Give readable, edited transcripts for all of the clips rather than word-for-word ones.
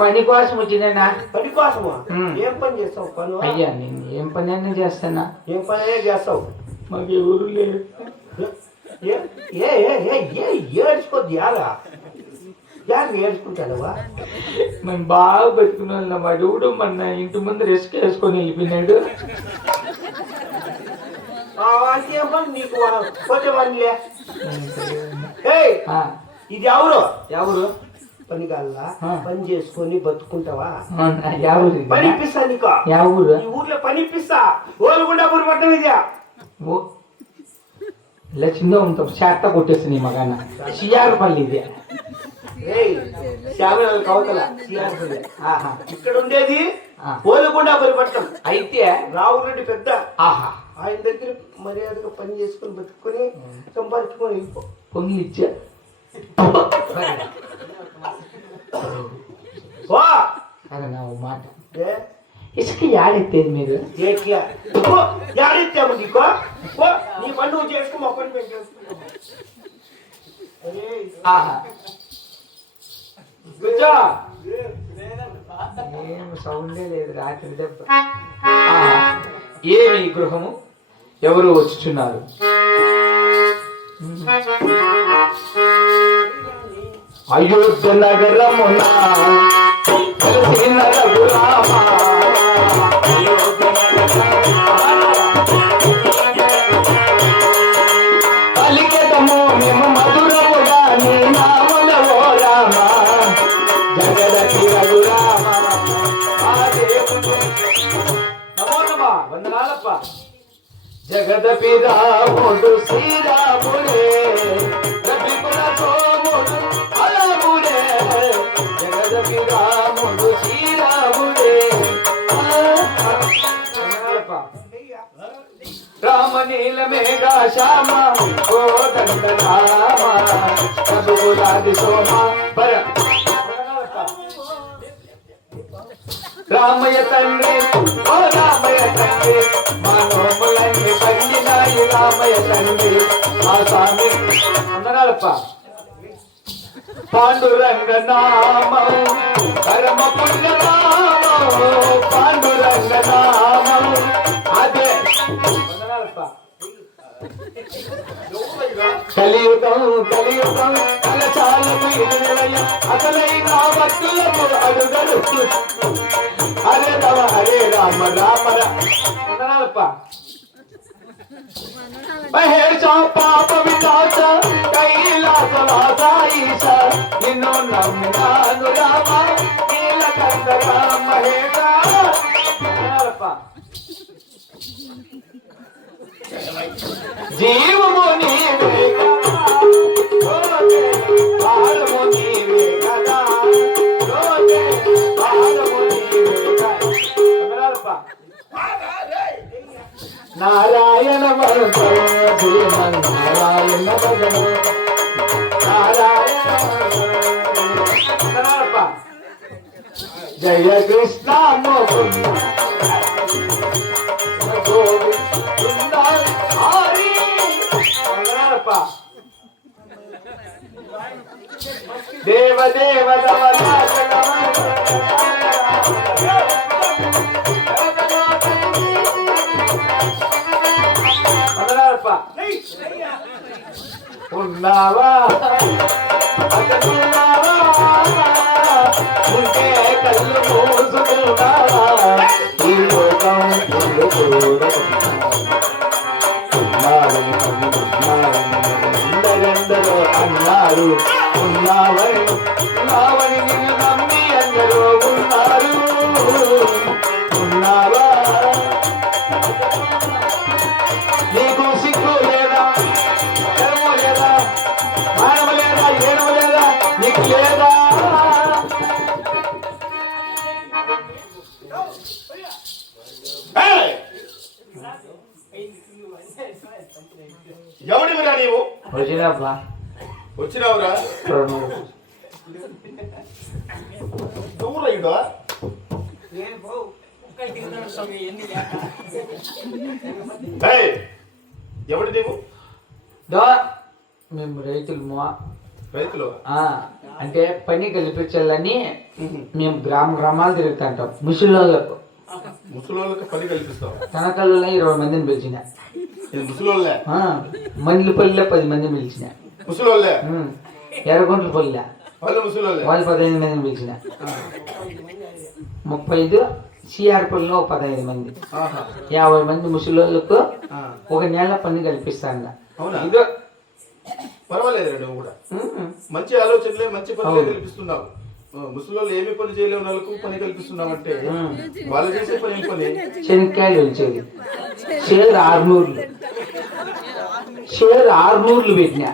పని కోసం వచ్చిందన్నా. పని కోసమా? ఏం పని చేస్తావు? పని అయ్యా నేను ఏం పని అయినా చేస్తానా. ఏం పని అయినా చేస్తావు? మాకు ఎవరు లేదు. ఏడ్చుకోద్ది యారా ఏడ్చుకుంటాడవా? మనం బాగా పెట్టుకున్న వాళ్ళ వాడు ఎవడు మన ఇంటి ముందు రిస్క్ వేసుకొని వెళ్ళిపోయినాడు. నీకు పోతే వాళ్ళే ఇది ఎవరు పని కాల్లా పని చేసుకొని బతుకుంటావా? పని ఇప్పిస్తా నీకు. ఈ ఊర్లో పని ఇప్పిస్తా. ఓలుగుండా ఊరు పట్టం ఇదే ఇలా చిన్న ఉంటాం. చేత కొట్టేస్తుంది మగాన సిఆర్పల్లి ఇది. కవతల ఇక్కడ ఉండేది ఓలుగుండా ఊరు పట్టం. అయితే రావురెడ్డి పెద్ద ఆయన దగ్గర మర్యాదగా పని చేసుకుని బతుకుని సంపాదించుకొని వెళ్ళిపో. పొంగి ఇచ్చా మాట ఇసుక యాడెత్తేది మీరు? యాడెత్తాము నీకో నీ పని నువ్వు చేసుకో. మా పని మేము చేసుకుంటాం. ఏం సౌండే లేదు. రాత్రి దెబ్బ. ఏమి గృహము? ఎవరు వచ్చుచున్నారు? అయోధ్య నగరమున పలికెదము మేము మధురముగా నీ నామల ఓ రామ జగదకి రఘురామ. వందనాలప్ప. జగదపి రాముడు శ్రీరాముడే రవికుల సోముడు అలాముడే. జగదపి రాముడు శ్రీరాముడే. రామనీల మేఘ శ్యామ ఓ దండ రామ ప్రభులాది సోమ పర రామయ్య తండ్రి ఓ రామయ్య తండ్రి మనోములన్నీ పండినాయి రామయ్య తండ్రి మా స్వామి. అందరాలప్ప. పాండురంగ నామం పరమ పుణ్య నామం పాండురంగ నామం అదే. కలియుగం కలియుగం కలచాలకు నిలయం అసలైన భక్తులకు అడుగలు. హరే రామ హరే రామ రామ రామ. మహేశ పాప వినాశ కైలాసవాస ఈశ నిన్ను నమ్మినాను రామ నీలకంఠ మహేశ. జీవము నీవే బాలము నీవే కదా బాలము నీవే కదా. నారాయణ నారాయణ భజన నారాయణ జయ కృష్ణ దేవదేవ ఉన్నావా అతనున్నావా ఉంటే కళ్ళు మూసుకున్నావా ఈ లోకం అందరెందరో అన్నారు ఉన్నావని ఉన్నావని నిన్ను నమ్మి అందరూ ఉన్నారు. ఉన్నావా నీకు సిగ్గు లేదా చర్మం లేదా మానవ లేదా ఏడవ లేదా నీకు లేదా? ఎవడివిరా నీవు? వచ్చినావురా? ఏయ్, ఎవడు నీవు? దో మేము రైతులు రైతులు. అంటే పని కల్పించాలని మేము గ్రామాలు తిరుగుతుంటాం ముసలోళ్ళకు. ముసలోళ్ళకి పని కల్పిస్తావు? తనకల్లో 20 మందిని పిలిచిన. ఇది ముసలోళ్ళే? మండ్లపల్లిలో 10 మందిని పిలిచిన. ముసలోళ్ళే? ఎర్రగుంట్లపల్లి వాళ్ళు ముసలోళ్ళే? వాళ్ళు 15 మందిని పిలిచిన. 35 సిఆర్పల్లిలో 15 మంది, 50 మంది ముసలోళ్ళకు ఒక నెల పని కల్పిస్తాను. అవునా? ఇదో పర్వాలేదు, నువ్వు కూడా మంచి ఆలోచనలే, మంచి పనులే కల్పిస్తున్నావు. ముసలోళ్ళు ఏమి పని చేయలేని వాళ్ళకు పని కల్పిస్తున్నావు అంటే వాళ్ళు చేసే పని ఏం పని? శనక్కాయలు వచ్చేది షేర్ 600 పెట్టినా.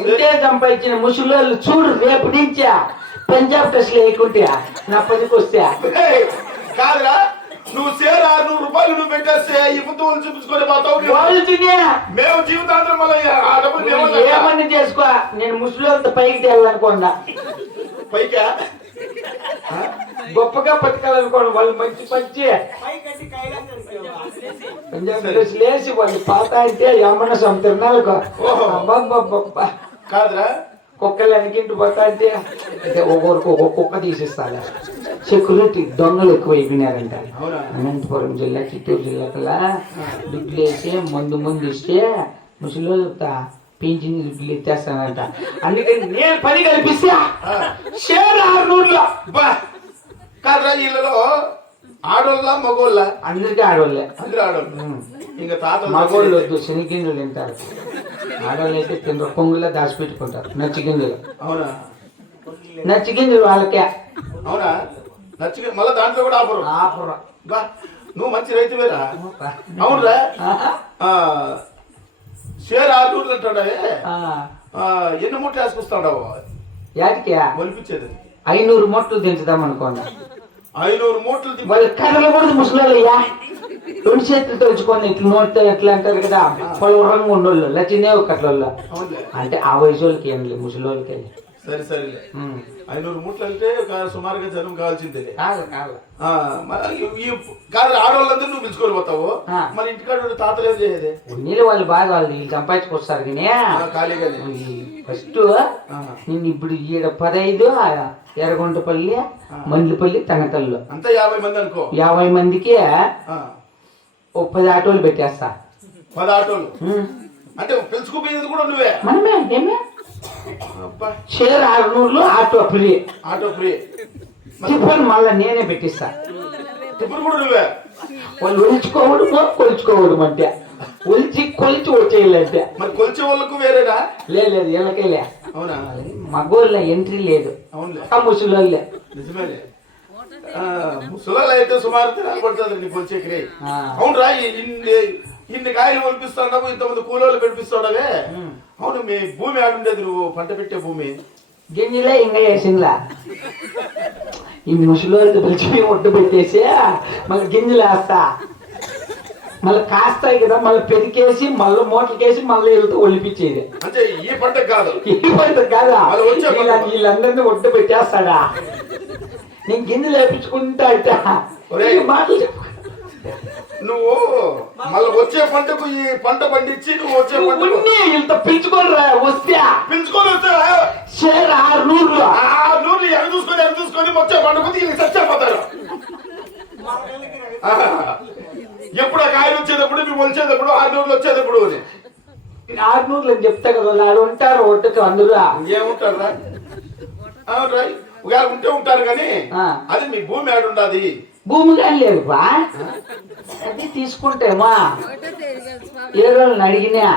ఇంతే సంపాదించిన ముసలోళ్ళు చూడు రేపు నుంచా పంజాబ్ డ్రెస్ లేకుంటే నా పనికి వస్తే. కాదురా, నువ్వు షేర్ 600 రూపాయలు నువ్వు పెట్టేస్తే ఈ పుత్తూరు చూపించుకొని పోతావు. మేము జీవితాంతరం మళ్ళీ ఆ డబ్బులు ఏమన్నా చేసుకో, నేను ముసలోళ్ళతో పైకి తేవాలనుకోండా. పైకా గొప్పగా బతకాలనుకోండి. వాళ్ళు మంచి పంజాబ్ డ్రెస్ లేసి వాళ్ళు పాత అంటే ఏమన్నా తిరణాలకు కాదురా, కుక్కలు వెనకింటి పోతా అంటే ఒక్కొక్కరికి ఒక్కొక్క కుక్క తీసిస్తాను. సెక్యూరిటీ దొంగలు ఎక్కువ అయిపోయినారంట అనంతపురం జిల్లా, చిత్తూరు జిల్లా కల్లా. దుడ్లు వేసి ముందు ఇస్తే ముసలి పింఛన్ దుడ్లు ఎత్తేస్తానంట. అందుకని నేను పని కల్పిస్తా. షేర్ 600. కాదురా, వీళ్ళలో ఆడోళ్ళ మగోళ్ళ? అందరికీ ఆడవాళ్ళే. అందరూ ఆడోళ్ళు. ఇంకా తాత మగోళ్ళు వద్దు, శనిగింజలు తింటారు. ఆడవాళ్ళు అయితే తింటారు, కొంగులో దాచిపెట్టుకుంటారు నచ్చిగింజలు. అవునా? నచ్చిగింజలు వాళ్ళకే. అవునా? నచ్చి మళ్ళీ దాంట్లో కూడా ఆపరు. బా, నువ్వు మంచి రైతువేరా. అవునురా, షేర్ 600 అంటాడే. ఎన్ని మూటలు వేసుకొస్తాడావు? యాడికి ఒలిపించేది 500 మూటలు దించుదాం అనుకోండి. 500 మూటలు వాళ్ళు కర్రలు కూడా ముసలోళ్ళయ్యా. 2 చేతులు తోచుకొని ఇట్లా నోటితో ఎట్లా అంటారు కదా, పొలం రంగు ఉండోళ్ళు లచ్చినే కట్లలో. అంటే ఆ వయసు వాళ్ళకి ఏం లేదు, ముసలోళ్ళకి వెళ్ళి. సరే సరేలే, 500 మూటలు అంటే సుమారుగా జనం కావాల్సిందే. కాదు, ఆడవాళ్ళందరూ నువ్వు పిలుచుకొని పోతావు. మన ఇంటికాడ తాతలు ఏం చేసేది? నీళ్ళు వాళ్ళు బాగా వాళ్ళు సంపాదించుకొస్తారు కానీ ఖాళీగానే. ఫస్ట్ నేను ఇప్పుడు ఈడ 15 ఎర్రగుంటపల్లి, మండ్లపల్లి, తనకల్లు అంతా 50 మంది అనుకో. 50 మందికి ఓ 10 ఆటోలు పెట్టేస్తా. 10 ఆటోలు అంటే పిలుచుకుపోయేది కూడా నువ్వే? మనమే share 600 auto free. Auto free. Tiffin మళ్ళా నేనే పెట్టిస్తా. టిఫిన్ కూడా నువ్వే? వాళ్ళు ఒలుచుకోవడం కొలుచుకోవడం అంటే కొలిచి వచ్చేయాలంటే. మరి కొలిచే వాళ్ళకు వేరేనా? లేదు వీళ్ళకేలే. అవునా? మగోళ్ళ ఎంట్రీ లేదు. అవునులే, ముసలోళ్ళే. నిజమేలే. ముసలాలు అయితే సుమారు తినాలి పడుతుంది కొలిచేకి. అవునరా, ఇన్ని కాయలు ఒలిపిస్తాడావు, ఇంతమంది కూలోళ్ళు పెడిపిస్తాడవే. అవును, మీ భూమి ఆడుండేది నువ్వు పంట పెట్టే భూమి? గింజలే ఇంకా వేసిందా ఈ ముసలోళ్ళకి పిలిచి ఒడ్డు పెట్టేసి మళ్ళీ గింజలు వేస్తా. మళ్ళీ కాస్తాయి కదా, మళ్ళీ పెరికేసి మళ్ళీ మూటలకేసి మళ్ళీ వెళ్తూ ఒలిపించేది. అంటే ఈ పంట కాదు? ఈ పంట కాదా, వీళ్ళందరినీ ఒడ్డు పెట్టేస్తాడా. నేను గింజలు వేపించుకుంటా మాటలు చెప్పు. నువ్వు మళ్ళీ వచ్చే పంటకు ఈ పంట పండించి నువ్వు వచ్చే పంట ఇంత పిలుచుకొని రా. వస్తే పిలుచుకొని వస్తే షేర్ 600 ఎర చూసుకొని వచ్చే పంటకు దీనికి చచ్చిపోతారు. ఎప్పుడు ఆ కాయలు వచ్చేటప్పుడు నువ్వు వచ్చేటప్పుడు 600 వచ్చేటప్పుడు 600 అని చెప్తా కదా, వాళ్ళు ఉంటారు ఒడ్డుకు అందరూ. ఏముంటారా? ఒకవేళ ఉంటే ఉంటారు కానీ అది మీ భూమి ఆడుండది. భూమి కానీ లేదు బా, అది తీసుకుంటేమా ఏ రోజులు అడిగినా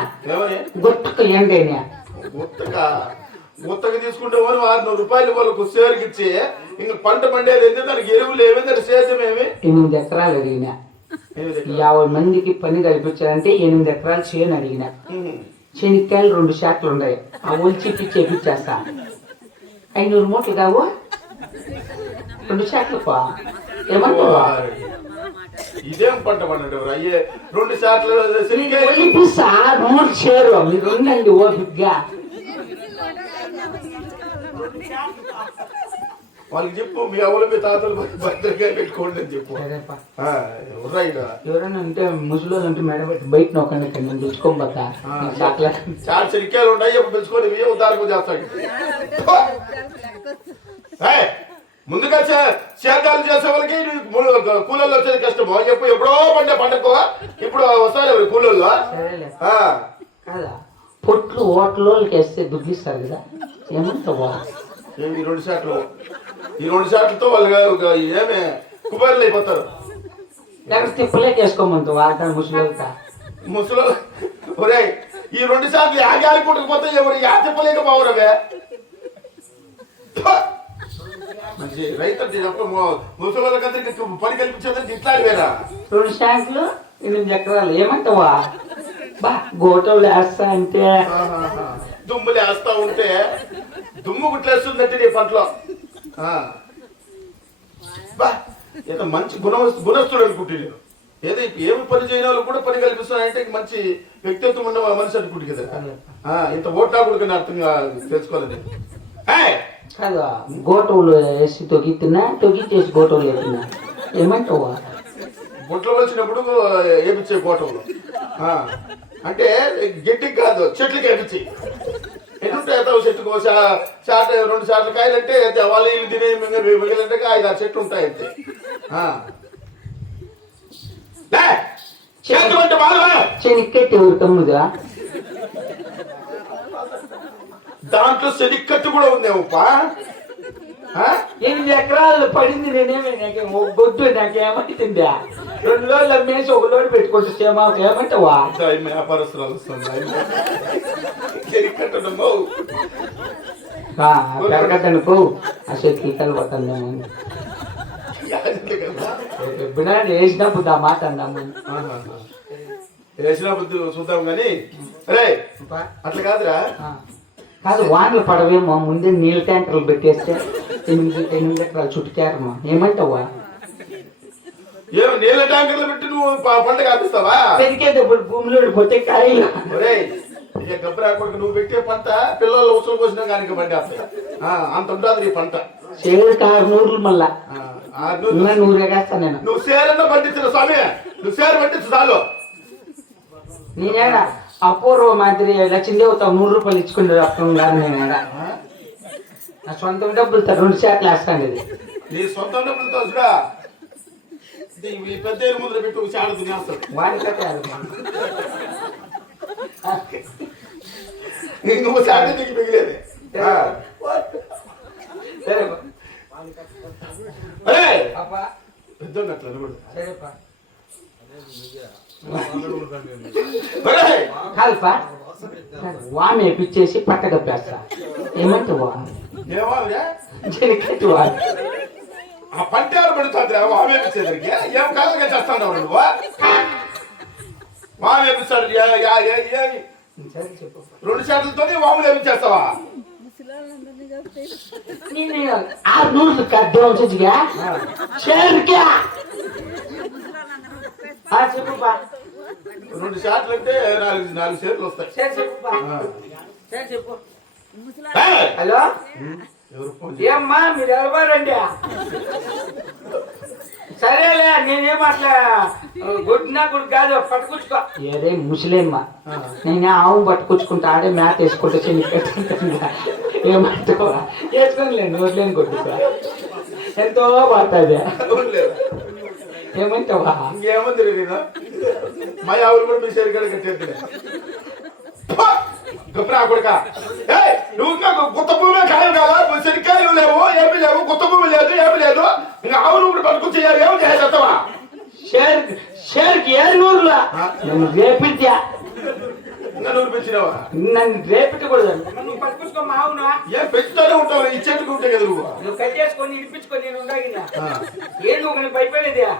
గుర్తుకు ఏంటైనా గుత్తగా తీసుకుంటే 600 రూపాయలు వాళ్ళకు షేర్కి ఇచ్చి ఇంక పంట పండేది ఏంటి, దానికి ఎరువులు ఏమైంది, సేద్యం ఏమి? 8 ఎకరాలు అడిగినా. 50 మందికి పని కల్పించాలంటే 8 ఎకరాలు చేను అడిగిన. శనక్కాయలు 2 శాఖలు ఉన్నాయి, ఆ ఒలిచి చేపిచ్చేస్తా. 500 మూటలు కావు, 2 శాఖలు పా. ఏమంటావా? ఇదేం పంట పండు అయ్యే 2 శాఖలు ఒలిపిస్తా. 3 షేరు మీరు ఉండండి ఓపిగ్గా. వాళ్ళకి చెప్పు మీ అవ్వలు మీ తాతలు భద్రంగా పెట్టుకోండి అని చెప్పు. సరేపా. ఎవర్రా ఈడ? ఎవరైనా ఉంటే ముసలి ఉంటే మేడ పెట్టి బయట నొక్కండి, నేను తెచ్చుకోబోతా చాట్లా. చాలా చెరికాయలు ఉన్నాయి, ఎప్పుడు పెంచుకొని ఇవే ఉద్దారకు చేస్తాడు. ముందుగా సేద్యాలు చేసే వాళ్ళకి కూలీలు వచ్చేది కష్టము. ఎప్పుడో పండే పంటకు ఇప్పుడు వస్తారు కూలీళ్ళు. కాదా పొట్లు ఓట్లకి వేస్తే దుడ్డిస్తారు కదా, ఏమంటావా? ఈ 2 షాట్లు, ఈ 2 షాట్లతో వాళ్ళు ఏమే కుబేర్లు అయిపోతారు. లేకపోతే తిప్పలేక వేసుకోమంటావు వాడతాను ముసలి. ఒరే ఈ 2 షాట్లు యాగాలి పుట్టకపోతే ఎవరు యా తిప్పలేక పోవరవే. మంచి రైతు ముసలికందరికి పని కల్పించేదానికి ఇట్లా వేరా 2 శాంకులు 8 ఎకరాలు ఏమంటావా? బా గోటలు వేస్తా అంటే దుమ్ములు వేస్తా ఉంటే దుమ్ము గుట్లేస్తుందంటే నీ పంటలో. బా ఏదో మంచి గుణస్తుడు అనుకుంటే నేను. ఏదో ఏమి పని చేయని వాళ్ళు కూడా పని కల్పిస్తున్నాయంటే మంచి వ్యక్తిత్వం ఉన్న మనిషి అనుకుంటు కదా. ఇంత ఓటా కూడా అర్థంగా తెలుసుకోలేదు. కాదు గోటవులు వేసి తొగిచ్చేసి గోటవులు వేస్తున్నా ఏమంటావా? బొట్లు వచ్చినప్పుడు ఏమిచ్చే గోటవులు అంటే గడ్డికి కాదు చెట్లకి ఏమిచ్చి ఎన్నుంటాయి చెట్టుకు 2 శాతం కాయలు అంటే వాళ్ళు తినే మిగిలింటే 5-6 చెట్లు ఉంటాయి అంతే. చెనిక్కెట్టి తమ్ముదా దాంట్లో శనిక్కట్టు కూడా ఉందేమప్పా. 8 ఎకరాలు పడింది. నేనేమి గొడ్డు నాకేమైతుందా? 2 రోజులు అమ్మేసి 1 లోడు పెట్టుకుంటే చేమాకు ఏమంటావా? వ్యాపారస్తులు పెరగదనుకో ఆ చెట్లు కలిపోతాను ఎప్పుడైనా వేసినప్పుడు ఆ మాట అన్నాము. వేసినప్పుడు చూద్దాం కానీ రే అట్లా కాదురా. కాదు వానలు పడవేమో ముందే నీళ్ళ ట్యాంకర్లు పెట్టేస్తే 8 ఎకరాలు చుట్టుకారమా ఏమంటావా? ఏమో నీళ్ళ ట్యాంకర్లు పెట్టి నువ్వు పంట కాపిస్తావా? పెరిగేటప్పుడు భూమిలో పోతే కాయలు గబ్బరాకుండా నువ్వు పెట్టే పంట పిల్లలు ఉసులు పోసినా కానీ పండి అంత ఉంటుంది నీ పంట. చేరుకి 600 మళ్ళా 100 ఎగేస్తా నేను. నువ్వు సేరన్నా పండించిన స్వామి, నువ్వు సేరు పండించు చాలు. నేనేడా అపూర్వ మాదిరి లక్ష్మీదేవత 100 రూపాయలు ఇచ్చుకుంటే అప్పుడు కాదు. నేనేడా నా సొంతం డబ్బులతో 2 శాట్లు వేస్తాను. ఇది నీ సొంతం డబ్బులతో పెద్ద ముందు పెట్టి ఒక శాట తినేస్తాడు. నువ్వు శాట దిగి మిగిలేదు. పెద్ద కాదుపా వామి వేపించేసి పట్ట కప్పేస్తా ఏమంటావా? చెనిక్కెట్టి ఆ పంట ఎవరు పడుతుంది వామేపించేదానికి ఏం కాలంగా చేస్తాను నువ్వు. వామేపిస్తాడు 2 శాతంతోనే వాములు ఏమిచ్చేస్తావా? 600 కద్దం చచ్చిగా చేరుకా చెప్పుపా. 2 శాతం అంటే 4 షేర్లు వస్తాయి. చెప్పు. హలో ఏమ్మా మీరు ఎవరండి? సరేలే నేనేం అట్లా కొట్టినా కూడా కాదు పట్టుకొచ్చుకో. ఏదే ముసలేమ్మా నేనే ఆవు పట్టుకొచ్చుకుంటా ఆడే మ్యాథ్ వేసుకుంటా చెనిక్కెట్టుకుంటా ఏమంటావా? వేసుకోలేండి వదిలేని కొట్టుకో ఎంతో పడుతుంది ఏమంటావా? ఇంకేముంది నేను మా ఆవులు కూడా మీ సరిగడ కట్టేద్దులే. గొప్పరా కొడుక నువ్వు ఇంకా కొత్త భూమి కాయలు కాదా? శనికాయలు లేవు ఏమి లేవు, కొత్త భూమి లేదు ఏమి లేదు. ఇంకా ఆవులు కూడా పట్టుకొచ్చేయాలి. ఏమి చేస్తావా? షేర్కి 700 నన్ను రేపిద్యా. ఇంకా నువ్వు పెంచినావా? నన్ను రేపెట్టకూడదు. నువ్వు పట్టుకొచ్చుకో మా అవునా? ఏం పెంచుతూనే ఉంటావు ఇచ్చేట్టుకు ఉంటాయి కదా నువ్వు. నువ్వు కట్టేసుకొని ఇడిపించుకొని నేను ఉండాగినా ఏం నువ్వు నేను భయపడేదా?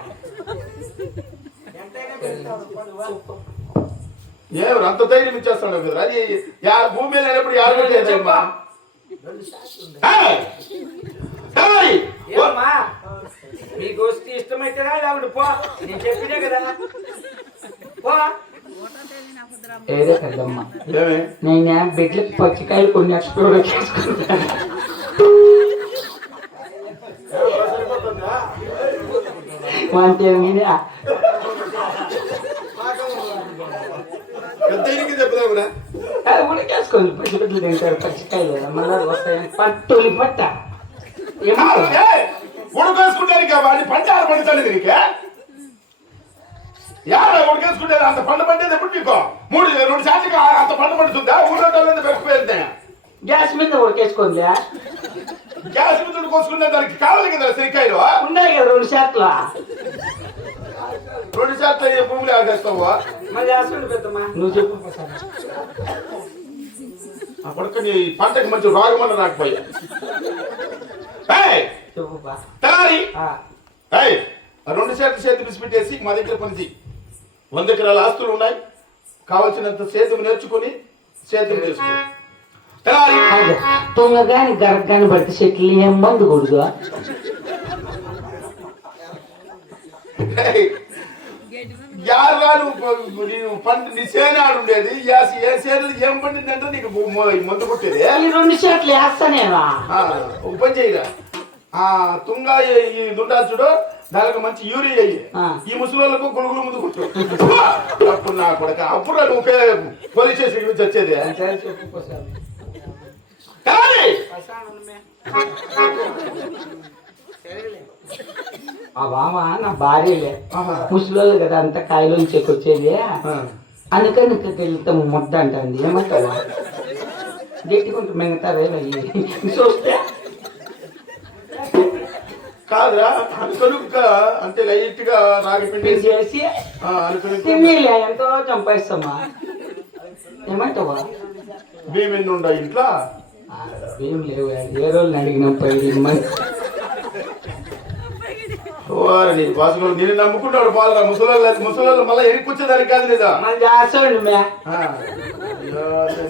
ఏమో అంత ధైర్యం ఇచ్చేస్తాడు కదా. అది భూమి లేనప్పుడు ఏమమ్మా మీకు వస్తే ఇష్టమైతేనా లేకుంటే పో. నేను చెప్పినా కదా పో. ఏదే కదమ్మా నేను బిడ్డలకు పచ్చికాయలు కొన్ని ఎక్స్ప్లోర్ చేసుకుంటాను. అంటే పెద్ద ఇనికి చెప్పుదామురా. ఉడికేసుకోండి, పచ్చి పెద్దలు తింటారు పచ్చికాయలు మళ్ళీ వస్తాయి పట్టులి పట్ట ఉడకేసుకుంటానికి వాడిని పంచాలు పండించాలి నీకే యాడ ఉడకేసుకుంటారు. అంత పండు పండేది ఎప్పుడు మీకు 2 శాతం అంత పండు పండుతుందా? ఊళ్ళో పెరిగిపోయింది. గ్యాస్ మీద ఉడికేసుకోండి. గ్యాస్ మీద ఉడుకోసుకుంటే దానికి కావాలి కదా శనికాయలు ఉన్నాయి కదా 2 శాతం. 2 శాతం భూమిలో ఆగేస్తావు. నువ్వు చెప్పు ఆ పడుక నీ పంటకి మంచి రోగమన్న రాకపోయా చెప్పు తెలారి 2 శాతం చేతి బిసి పెట్టేసి మా దగ్గర పనిచి 100 ఎకరాల ఆస్తులు ఉన్నాయి. కావలసినంత సేద్యం నేర్చుకుని సేద్యం చేసుకో. తెలారి తొంగగాని గరగ్గాని పడితే చెట్లు ఏం మందు కొడుకు యారు పంట నీ సేనాడు ఉండేది ఏ సేనలు ఏం పండిందంటే నీకు మందు కొట్టేది. 2 శాతం వేస్తానేవా ఒక పని చేయగా తుంగా ఇది ఉండాలి చూడు, దానికి మంచి యూరియా అయ్యి ఈ ముసలోళ్ళకు గురుగులు ముందు కొట్టు. అప్పుడు నా కొడుక అప్పుడు పోలీస్ స్టేషన్ వచ్చేది. ఆ బామ నా భార్యలే ముసలోళ్ళు కదా అంత కాయలు చెక్కొచ్చేది. అందుకని వెళ్తాం ముద్ద అంటుంది. ఏమంటావా గట్టికుంటూ మిగతారే చూస్తే కాదురా అనుకనుక అంటే లైట్ గా రాగి పిండి చేసి తినేలే ఎంతో చంపాయిస్తామా. ఏమంటావా మేము ఎన్ని ఉండ ఇంట్లో ఏం లేవు. ఏ రోజులు అడిగినాం 15 మంది. నీకు బాసులు నేను నమ్ముకుంటాడు పాలరా ముసలోళ్ళు మళ్ళీ ఎనికొచ్చేదానికి కాదు లేదా చేస్తాండి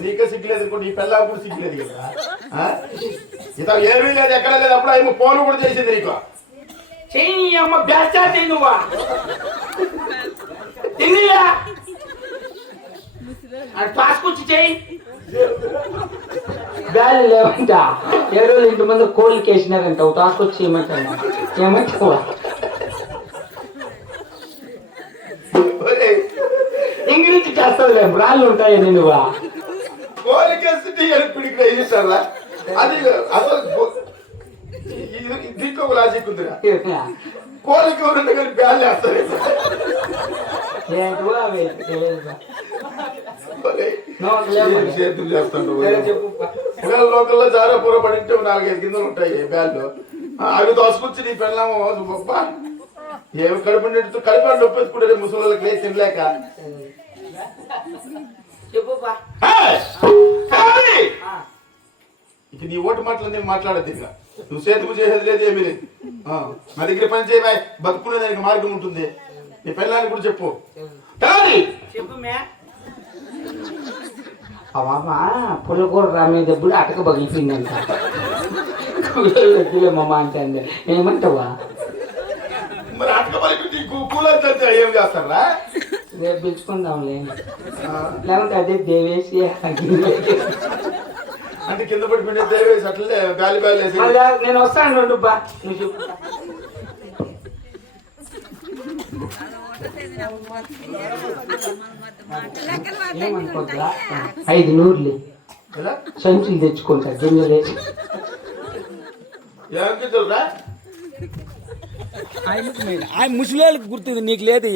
నీకే సిగ్గులేదు నీ పెళ్ళా కూడా సిగ్గులేదు కదా. ఇత ఏమీ లేదు ఎక్కడ లేదు. అప్పుడు ఆయన ఫోన్ కూడా చేసింది నీకు. అమ్మ బెస్తా తినువా తినియా పాసుకొచ్చి చెయ్యి. గాలి లేవంట. ఏ రోజు ఇంటి ముందు కోళ్ళు కేసినారంట. టాసుకొచ్చి ఏమంటాను ఏమంటావా ఇంగ్లీష్ చేస్తావులే రాళ్ళు ఉంటాయని నువ్వా కోరికేస్తే పిడికి వేయిస్తారా? అది అసలు దీంట్లో ఒక లాజిక్ ఉందిరా. కోరిక ఎవరంటే కానీ బ్యాల్ వేస్తారు. చేతులు చేస్తాడు లోకల్లో జారా పూర పడింటే 4-5 గింజలు ఉంటాయి బ్యాళ్ళు. అవి దోసుకొచ్చి నీ పెళ్ళాము గొప్ప ఏమి కడుపు కలిపి నొప్పేసుకుంటే ముసలికి లేదు తినలేక. ఇక నీ ఓటు మాటలు నేను మాట్లాడద్దు. ఇక నువ్వు సేతుకు చేసేది లేదు ఏమీ లేదు. నా దగ్గర పని చేయవా బతుకునే దానికి మార్గం ఉంటుంది. నీ పెళ్ళానికి కూడా చెప్పు. అవమ్మా పుల్లకూర రామేటప్పుడు అటక పగిలిపోయిందంట. మమ్మ అంటే ఏమంటావా మరి అటక పగిలిపోయి కూలంతా ఏం చేస్తారా? రేపు పిలుచుకుందాంలే. లేకపోతే అదే దేవేసి అంటే కింద పడిపోయిన దేవేసి అట్లే గాలి గాలి వేసి నేను వస్తాను. నువ్వు చెప్పు. 5 నూర్లు సంచులు తెచ్చుకుంటా గింజలు వేసి. ఏం గింజలు రా? ముసలి గుర్తుంది నీకు లేదు.